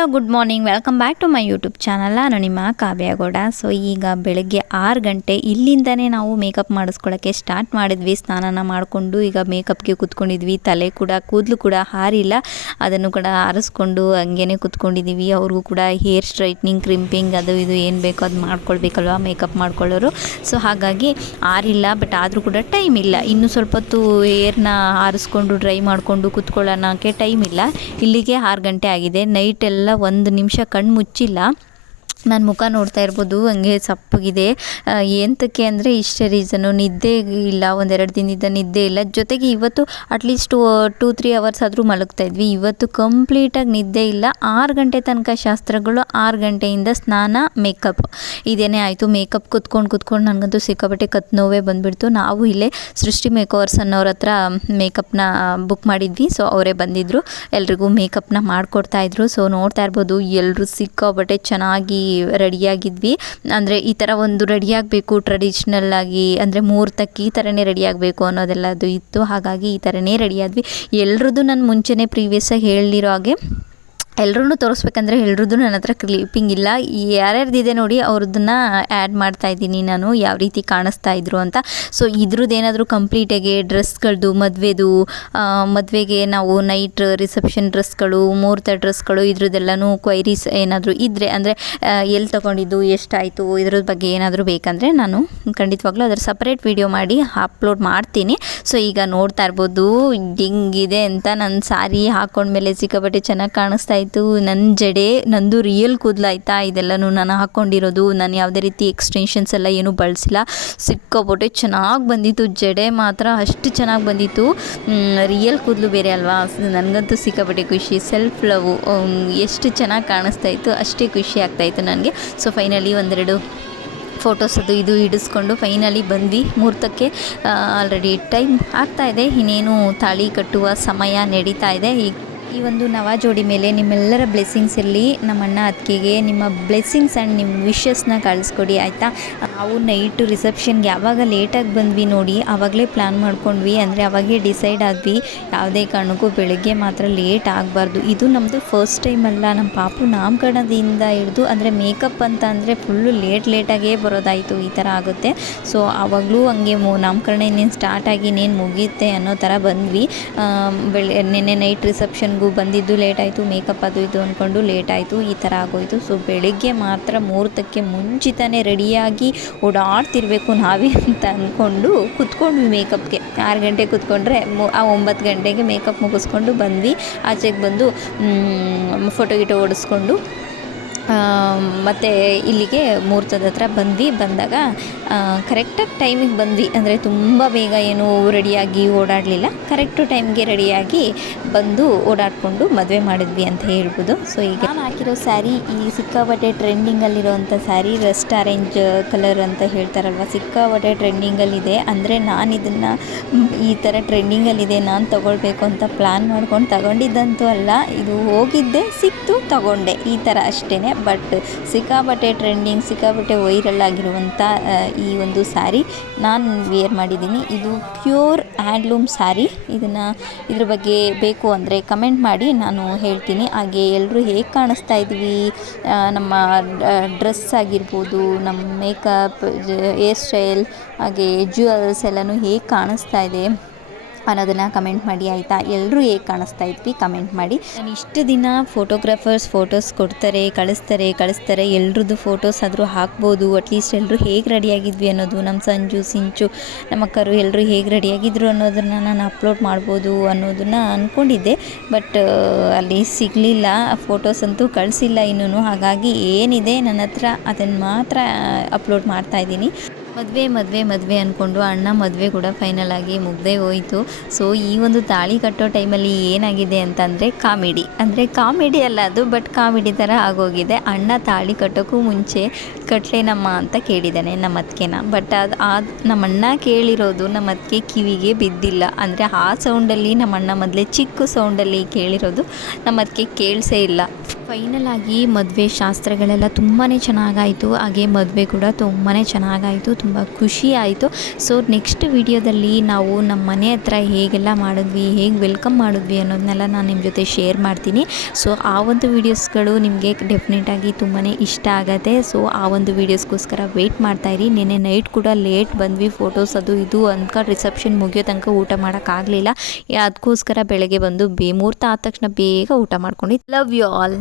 Hello good morning, welcome back to my YouTube channel. ನಾನು ನಿಮ್ಮ Kavya Gowda. So ಈಗ ಬೆಳಗ್ಗೆ 6 ಗಂಟೆ ಇಲ್ಲಿಂದನೇ ನಾವು ಮೇಕಪ್ ಮಾಡಿಸ್ಕೊಳ್ಳೋಕ್ಕೆ ಸ್ಟಾರ್ಟ್ ಮಾಡಿದ್ವಿ. ಸ್ನಾನ ಮಾಡಿಕೊಂಡು ಈಗ ಮೇಕಪ್ಗೆ ಕೂತ್ಕೊಂಡಿದ್ವಿ. ತಲೆ ಕೂಡ ಕೂದಲು ಕೂಡ ಹಾರಿಲ್ಲ, ಅದನ್ನು ಕೂಡ ಆರಿಸ್ಕೊಂಡು ಹಂಗೇ ಕೂತ್ಕೊಂಡಿದ್ದೀವಿ. ಅವ್ರಿಗೂ ಕೂಡ ಹೇರ್ ಸ್ಟ್ರೈಟ್ನಿಂಗ್, ಕ್ರಿಂಪಿಂಗ್ ಅದು ಇದು ಏನು ಬೇಕೋ ಅದು ಮಾಡ್ಕೊಳ್ಬೇಕಲ್ವ ಮೇಕಪ್ ಮಾಡ್ಕೊಳ್ಳೋರು. ಸೊ ಹಾಗಾಗಿ ಆರಿಲ್ಲ, ಬಟ್ ಆದರೂ ಕೂಡ ಟೈಮ್ ಇಲ್ಲ. ಇನ್ನೂ ಸ್ವಲ್ಪ ಹೊತ್ತು ಹೇರ್ನ ಆರಿಸ್ಕೊಂಡು ಡ್ರೈ ಮಾಡಿಕೊಂಡು ಕೂತ್ಕೊಳ್ಳೋಣಕ್ಕೆ ಟೈಮ್ ಇಲ್ಲ. ಇಲ್ಲಿಗೆ 6 ಗಂಟೆ ಆಗಿದೆ. ನೈಟ್ ಎಲ್ಲ ಒಂದು ನಿಮಿಷ ಕಣ್ಣು ಮುಚ್ಚಿಲ್ಲ. ನನ್ನ ಮುಖ ನೋಡ್ತಾ ಇರ್ಬೋದು, ಹಂಗೆ ಸಪ್ಪಗಿದೆ. ಎಂತಕ್ಕೆ ಅಂದರೆ ಇಷ್ಟೇ ರೀಸನ್ನು, ನಿದ್ದೆ ಇಲ್ಲ, ಒಂದೆರಡು ದಿನದಿಂದ ನಿದ್ದೆ ಇಲ್ಲ. ಜೊತೆಗೆ ಇವತ್ತು ಅಟ್ಲೀಸ್ಟ್ 2-3 ಅವರ್ಸ್ ಆದರೂ ಮಲಗ್ತಾ ಇದ್ವಿ. ಇವತ್ತು ಕಂಪ್ಲೀಟಾಗಿ ನಿದ್ದೆ ಇಲ್ಲ. 6 ಗಂಟೆ ತನಕ ಶಾಸ್ತ್ರಗಳು, 6 ಗಂಟೆಯಿಂದ ಸ್ನಾನ, ಮೇಕಪ್ ಇದೇನೇ ಆಯಿತು. ಮೇಕಪ್ ಕುತ್ಕೊಂಡು ನನಗಂತೂ ಸಿಕ್ಕಾಪಟ್ಟೆ ಕತ್ತು ನೋವೇ ಬಂದುಬಿಡ್ತು. ನಾವು ಇಲ್ಲೇ ಸೃಷ್ಟಿ ಮೇಕವರ್ಸ್ ಅನ್ನೋರ ಹತ್ರ ಮೇಕಪ್ನ ಬುಕ್ ಮಾಡಿದ್ವಿ. ಸೊ ಅವರೇ ಬಂದಿದ್ದರು, ಎಲ್ರಿಗೂ ಮೇಕಪ್ನ ಮಾಡಿಕೊಡ್ತಾಯಿದ್ರು. ಸೊ ನೋಡ್ತಾ ಇರ್ಬೋದು, ಎಲ್ಲರೂ ಸಿಕ್ಕಾಪಟ್ಟೆ ಚೆನ್ನಾಗಿ ರೆಡಿಯಾಗಿದ್ವಿ. ಅಂದರೆ ಈ ಥರ ಒಂದು ರೆಡಿಯಾಗಬೇಕು ಟ್ರೆಡಿಷ್ನಲ್ ಆಗಿ, ಅಂದರೆ ಮುಹೂರ್ತಕ್ಕೆ ಈ ಥರನೇ ರೆಡಿಯಾಗಬೇಕು ಅನ್ನೋದೆಲ್ಲದು ಇತ್ತು. ಹಾಗಾಗಿ ಈ ಥರನೇ ರೆಡಿಯಾದ್ವಿ. ಎಲ್ರದ್ದು ನಾನು ಮುಂಚೆನೇ ಪ್ರೀವಿಯಸ್ಸಾಗಿ ಹೇಳಿರೋ ಹಾಗೆ ಎಲ್ಲರೂ ತೋರಿಸ್ಬೇಕಂದ್ರೆ ಎಲ್ರದ್ದು ನನ್ನ ಹತ್ರ ಕ್ಲಿಪ್ಪಿಂಗ್ ಇಲ್ಲ. ಯಾರ್ಯಾರ್ದಿದೆ ನೋಡಿ ಅವ್ರದ್ದನ್ನು ಆ್ಯಡ್ ಮಾಡ್ತಾಯಿದ್ದೀನಿ ನಾನು, ಯಾವ ರೀತಿ ಕಾಣಿಸ್ತಾ ಇದ್ರು ಅಂತ. ಸೊ ಇದ್ರದ್ದು ಏನಾದರೂ ಕಂಪ್ಲೀಟಾಗಿ ಡ್ರೆಸ್ಗಳದ್ದು, ಮದುವೆಗೆ ನಾವು ನೈಟ್ ರಿಸೆಪ್ಷನ್ ಡ್ರೆಸ್ಗಳು, ಮುಹೂರ್ತ ಡ್ರೆಸ್ಗಳು, ಇದ್ರದ್ದೆಲ್ಲನೂ ಕ್ವೈರೀಸ್ ಏನಾದರೂ ಇದ್ದರೆ, ಅಂದರೆ ಎಲ್ಲಿ ತೊಗೊಂಡಿದ್ದು, ಎಷ್ಟಾಯಿತು, ಇದ್ರ ಬಗ್ಗೆ ಏನಾದರೂ ಬೇಕಂದರೆ ನಾನು ಖಂಡಿತವಾಗ್ಲೂ ಅದರ ಸಪ್ರೇಟ್ ವಿಡಿಯೋ ಮಾಡಿ ಅಪ್ಲೋಡ್ ಮಾಡ್ತೀನಿ. ಸೊ ಈಗ ನೋಡ್ತಾ ಇರ್ಬೋದು ಹಿಂಗಿದೆ ಅಂತ. ನನ್ನ ಸಾರಿ ಹಾಕ್ಕೊಂಡ್ಮೇಲೆ ಸಿಕ್ಕಾಪಟ್ಟೆ ಚೆನ್ನಾಗಿ ಕಾಣಿಸ್ತಾ ಇತ್ತು. ನನ್ನ ಜಡೆ, ನಂದು ರಿಯಲ್ ಕೂದಲಾಯ್ತಾ, ಇದೆಲ್ಲನೂ ನಾನು ಹಾಕ್ಕೊಂಡಿರೋದು. ನಾನು ಯಾವುದೇ ರೀತಿ ಎಕ್ಸ್ಟೆನ್ಷನ್ಸ್ ಎಲ್ಲ ಏನೂ ಬಳಸಿಲ್ಲ. ಸಿಕ್ಕಾಪಟ್ಟೆ ಚೆನ್ನಾಗಿ ಬಂದಿತ್ತು ಜಡೆ, ಮಾತ್ರ ಅಷ್ಟು ಚೆನ್ನಾಗಿ ಬಂದಿತ್ತು. ರಿಯಲ್ ಕೂದಲು ಬೇರೆ ಅಲ್ವಾ, ನನಗಂತೂ ಸಿಕ್ಕಾಪಟ್ಟೆ ಖುಷಿ. ಸೆಲ್ಫ್ ಲವ್ ಎಷ್ಟು ಚೆನ್ನಾಗಿ ಕಾಣಿಸ್ತಾ ಇತ್ತು, ಅಷ್ಟೇ ಖುಷಿ ಆಗ್ತಾಯಿತ್ತು ನನಗೆ. ಸೊ ಫೈನಲಿ ಒಂದೆರಡು ಫೋಟೋಸ್ ಅದು ಇದು ಹಿಡಿಸ್ಕೊಂಡು ಫೈನಲಿ ಬಂದ್ವಿ ಮುಹೂರ್ತಕ್ಕೆ. ಆಲ್ರೆಡಿ ಟೈಮ್ ಆಗ್ತಾಯಿದೆ, ಇನ್ನೇನು ತಾಳಿ ಕಟ್ಟುವ ಸಮಯ ನಡೀತಾ ಇದೆ. ಈ ಒಂದು ನವ ಜೋಡಿ ಮೇಲೆ ನಿಮ್ಮೆಲ್ಲರ ಬ್ಲೆಸ್ಸಿಂಗ್ಸ್ ಇರಲಿ. ನಮ್ಮ ಅಣ್ಣ ಅತ್ತಿಗೆಗೆ ನಿಮ್ಮ ಬ್ಲೆಸ್ಸಿಂಗ್ಸ್ ಆ್ಯಂಡ್ ನಿಮ್ಮ ವಿಶಸ್ನ ಕಳಿಸ್ಕೊಡಿ, ಆಯಿತಾ. ನಾವು ನೈಟು ರಿಸೆಪ್ಷನ್ಗೆ ಯಾವಾಗ ಲೇಟಾಗಿ ಬಂದ್ವಿ ನೋಡಿ, ಆವಾಗಲೇ ಪ್ಲ್ಯಾನ್ ಮಾಡ್ಕೊಂಡ್ವಿ. ಅಂದರೆ ಅವಾಗೇ ಡಿಸೈಡ್ ಆದ್ವಿ, ಯಾವುದೇ ಕಾರಣಕ್ಕೂ ಬೆಳಗ್ಗೆ ಮಾತ್ರ ಲೇಟ್ ಆಗಬಾರ್ದು. ಇದು ನಮ್ಮದು ಫಸ್ಟ್ ಟೈಮ್ ಅಲ್ಲ, ನಮ್ಮ ಪಾಪು ನಾಮಕರಣದಿಂದ ಹಿಡಿದು, ಅಂದರೆ ಮೇಕಪ್ ಅಂತ ಅಂದರೆ ಫುಲ್ಲು ಲೇಟಾಗೇ ಬರೋದಾಯಿತು, ಈ ಥರ ಆಗುತ್ತೆ. ಸೊ ಆವಾಗಲೂ ಹಂಗೆ ನಾಮಕರಣ ಇನ್ನೇನು ಸ್ಟಾರ್ಟ್ ಆಗಿ ಇನ್ನೇನು ಮುಗಿಯುತ್ತೆ ಅನ್ನೋ ಥರ ಬಂದ್ವಿ. ನೆನ್ನೆ ನೈಟ್ ರಿಸೆಪ್ಷನ್ ಬಂದಿದ್ದು ಲೇಟ್ ಆಯಿತು, ಮೇಕಪ್ ಅದು ಇದು ಅಂದ್ಕೊಂಡು ಲೇಟ್ ಆಯಿತು, ಈ ಥರ ಆಗೋಯಿತು. ಸೊ ಬೆಳಗ್ಗೆ ಮಾತ್ರ ಮುಹೂರ್ತಕ್ಕೆ ಮುಂಚಿತನೇ ರೆಡಿಯಾಗಿ ಓಡಾಡ್ತಿರ್ಬೇಕು ನಾವೇ ಅಂತ ಅಂದ್ಕೊಂಡು ಕೂತ್ಕೊಂಡ್ವಿ ಮೇಕಪ್ಗೆ. 6 ಗಂಟೆ ಕೂತ್ಕೊಂಡ್ರೆ 9 ಗಂಟೆಗೆ ಮೇಕಪ್ ಮುಗಿಸ್ಕೊಂಡು ಬಂದ್ವಿ. ಆಚೆಗೆ ಬಂದು ಫೋಟೋ ಗಿಟೋ ಓಡಿಸ್ಕೊಂಡು ಮತ್ತು ಇಲ್ಲಿಗೆ ಮುಹೂರ್ತದ ಹತ್ರ ಬಂದ್ವಿ. ಬಂದಾಗ ಕರೆಕ್ಟಾಗಿ ಟೈಮಿಗೆ ಬಂದ್ವಿ, ಅಂದರೆ ತುಂಬ ಬೇಗ ಏನೂ ರೆಡಿಯಾಗಿ ಓಡಾಡಲಿಲ್ಲ. ಕರೆಕ್ಟು ಟೈಮ್ಗೆ ರೆಡಿಯಾಗಿ ಬಂದು ಓಡಾಡಿಕೊಂಡು ಮದುವೆ ಮಾಡಿದ್ವಿ ಅಂತ ಹೇಳ್ಬೋದು. ಸೊ ಈಗ ನಾನು ಹಾಕಿರೋ ಸ್ಯಾರಿ ಈ ಸಿಕ್ಕಾಪಟ್ಟೆ ಟ್ರೆಂಡಿಂಗಲ್ಲಿರೋವಂಥ ಸ್ಯಾರಿ, ರಸ್ಟ್ ಆರೆಂಜ್ ಕಲರ್ ಅಂತ ಹೇಳ್ತಾರಲ್ವ, ಸಿಕ್ಕಾಪಟ್ಟೆ ಟ್ರೆಂಡಿಂಗಲ್ಲಿದೆ. ಅಂದರೆ ನಾನು ಇದನ್ನು ಈ ಥರ ಟ್ರೆಂಡಿಂಗಲ್ಲಿದೆ, ನಾನು ತೊಗೊಳ್ಬೇಕು ಅಂತ ಪ್ಲ್ಯಾನ್ ಮಾಡ್ಕೊಂಡು ತಗೊಂಡಿದ್ದಂತೂ ಅಲ್ಲ. ಇದು ಹೋಗಿದ್ದೆ, ಸಿಕ್ತು, ತಗೊಂಡೆ, ಈ ಥರ ಅಷ್ಟೇ. ಬಟ್ ಸಿಕ್ಕಾಪಟ್ಟೆ ಟ್ರೆಂಡಿಂಗ್, ಸಿಕ್ಕಾಪಟ್ಟೆ ವೈರಲ್ ಆಗಿರುವಂಥ ಈ ಒಂದು ಸ್ಯಾರಿ ನಾನು ವೇರ್ ಮಾಡಿದ್ದೀನಿ. ಇದು ಪ್ಯೂರ್ ಹ್ಯಾಂಡ್ಲೂಮ್ ಸ್ಯಾರಿ. ಇದ್ರ ಬಗ್ಗೆ ಬೇಕು ಅಂದರೆ ಕಮೆಂಟ್ ಮಾಡಿ, ನಾನು ಹೇಳ್ತೀನಿ. ಹಾಗೆ ಎಲ್ಲರೂ ಹೇಗೆ ಕಾಣಿಸ್ತಾ ಇದ್ವಿ, ನಮ್ಮ ಡ್ರೆಸ್ ಆಗಿರ್ಬೋದು, ನಮ್ಮ ಮೇಕಪ್, ಹೇರ್ ಸ್ಟೈಲ್, ಹಾಗೆ ಜ್ಯುವೆಲ್ಸ್ ಎಲ್ಲನೂ ಹೇಗೆ ಕಾಣಿಸ್ತಾ ಇದೆ ಅನ್ನೋದನ್ನು ಕಮೆಂಟ್ ಮಾಡಿ, ಆಯಿತಾ. ಎಲ್ಲರೂ ಹೇಗೆ ಕಾಣಿಸ್ತಾ ಇದ್ವಿ ಕಮೆಂಟ್ ಮಾಡಿ. ನಾನು ಇಷ್ಟು ದಿನ ಫೋಟೋಗ್ರಾಫರ್ಸ್ ಫೋಟೋಸ್ ಕೊಡ್ತಾರೆ, ಕಳಿಸ್ತಾರೆ, ಎಲ್ರದ್ದು ಫೋಟೋಸ್ ಆದರೂ ಹಾಕ್ಬೋದು. ಅಟ್ಲೀಸ್ಟ್ ಎಲ್ಲರೂ ಹೇಗೆ ರೆಡಿಯಾಗಿದ್ವಿ ಅನ್ನೋದು, ನಮ್ಮ ಸಂಜು, ಸಿಂಚು, ನಮ್ಮ ಅಕ್ಕರು ಎಲ್ಲರೂ ಹೇಗೆ ರೆಡಿಯಾಗಿದ್ದರು ಅನ್ನೋದನ್ನು ನಾನು ಅಪ್ಲೋಡ್ ಮಾಡ್ಬೋದು ಅನ್ನೋದನ್ನು ಅಂದ್ಕೊಂಡಿದ್ದೆ. ಬಟ್ ಅಲ್ಲಿ ಸಿಗಲಿಲ್ಲ, ಫೋಟೋಸ್ ಅಂತೂ ಕಳಿಸಿಲ್ಲ ಇನ್ನೂ. ಹಾಗಾಗಿ ಏನಿದೆ ನನ್ನ ಹತ್ರ ಅದನ್ನು ಮಾತ್ರ ಅಪ್ಲೋಡ್ ಮಾಡ್ತಾಯಿದ್ದೀನಿ. ಮದುವೆ ಅಂದ್ಕೊಂಡು ಅಣ್ಣ ಮದುವೆ ಕೂಡ ಫೈನಲ್ ಆಗಿ ಮುಗ್ದೇ ಹೋಯಿತು. ಸೊ ಈ ಒಂದು ತಾಳಿ ಕಟ್ಟೋ ಟೈಮಲ್ಲಿ ಏನಾಗಿದೆ ಅಂತಂದರೆ ಕಾಮಿಡಿ ಅಲ್ಲ ಅದು, ಬಟ್ ಕಾಮಿಡಿ ಥರ ಆಗೋಗಿದೆ. ಅಣ್ಣ ತಾಳಿ ಕಟ್ಟೋಕ್ಕೂ ಮುಂಚೆ ಕಟ್ಲೇನಮ್ಮ ಅಂತ ಕೇಳಿದ್ದಾನೆ ನಮ್ಮ ಅತ್ತಿಗೆನ. ಬಟ್ ಅದು ನಮ್ಮ ಅಣ್ಣ ಕೇಳಿರೋದು ನಮ್ಮ ಅತ್ತಿಗೆ ಕಿವಿಗೆ ಬಿದ್ದಿಲ್ಲ. ಅಂದರೆ ಆ ಸೌಂಡಲ್ಲಿ ನಮ್ಮ ಅಣ್ಣ ಮೊದಲೇ ಚಿಕ್ಕ ಸೌಂಡಲ್ಲಿ ಕೇಳಿರೋದು, ನಮ್ಮ ಅತ್ತಿಗೆ ಕೇಳಿಸೇ ಇಲ್ಲ. ಫೈನಲ್ ಆಗಿ ಮದುವೆ ಶಾಸ್ತ್ರಗಳೆಲ್ಲ ತುಂಬಾ ಚೆನ್ನಾಗಾಯಿತು. ಹಾಗೆ ಮದುವೆ ಕೂಡ ತುಂಬಾ ಚೆನ್ನಾಗಾಯಿತು, ತುಂಬ ಖುಷಿ ಆಯಿತು. ಸೊ ನೆಕ್ಸ್ಟ್ ವಿಡಿಯೋದಲ್ಲಿ ನಾವು ನಮ್ಮ ಮನೆ ಹತ್ರ ಹೇಗೆಲ್ಲ ಮಾಡಿದ್ವಿ, ಹೇಗೆ ವೆಲ್ಕಮ್ ಮಾಡಿದ್ವಿ ಅನ್ನೋದನ್ನೆಲ್ಲ ನಾನು ನಿಮ್ಮ ಜೊತೆ ಶೇರ್ ಮಾಡ್ತೀನಿ. ಸೊ ಆ ಒಂದು ವೀಡಿಯೋಸ್ಗಳು ನಿಮಗೆ ಡೆಫಿನೆಟಾಗಿ ತುಂಬಾ ಇಷ್ಟ ಆಗುತ್ತೆ. ಸೊ ಆ ಒಂದು ವೀಡಿಯೋಸ್ಗೋಸ್ಕರ ವೆಯ್ಟ್ ಮಾಡ್ತಾಯಿರಿ. ನೆನ್ನೆ ನೈಟ್ ಕೂಡ ಲೇಟ್ ಬಂದ್ವಿ, ಫೋಟೋಸ್ ಅದು ಇದು ಅಂದ್ಕೊಂಡು ರಿಸೆಪ್ಷನ್ ಮುಗಿಯೋ ತನಕ ಊಟ ಮಾಡೋಕ್ಕಾಗಲಿಲ್ಲ. ಅದಕ್ಕೋಸ್ಕರ ಬೆಳಗ್ಗೆ ಬಂದು ಮುಹೂರ್ತ ಆದ ತಕ್ಷಣ ಬೇಗ ಊಟ ಮಾಡ್ಕೊಂಡು ಲವ್ ಯು ಆಲ್.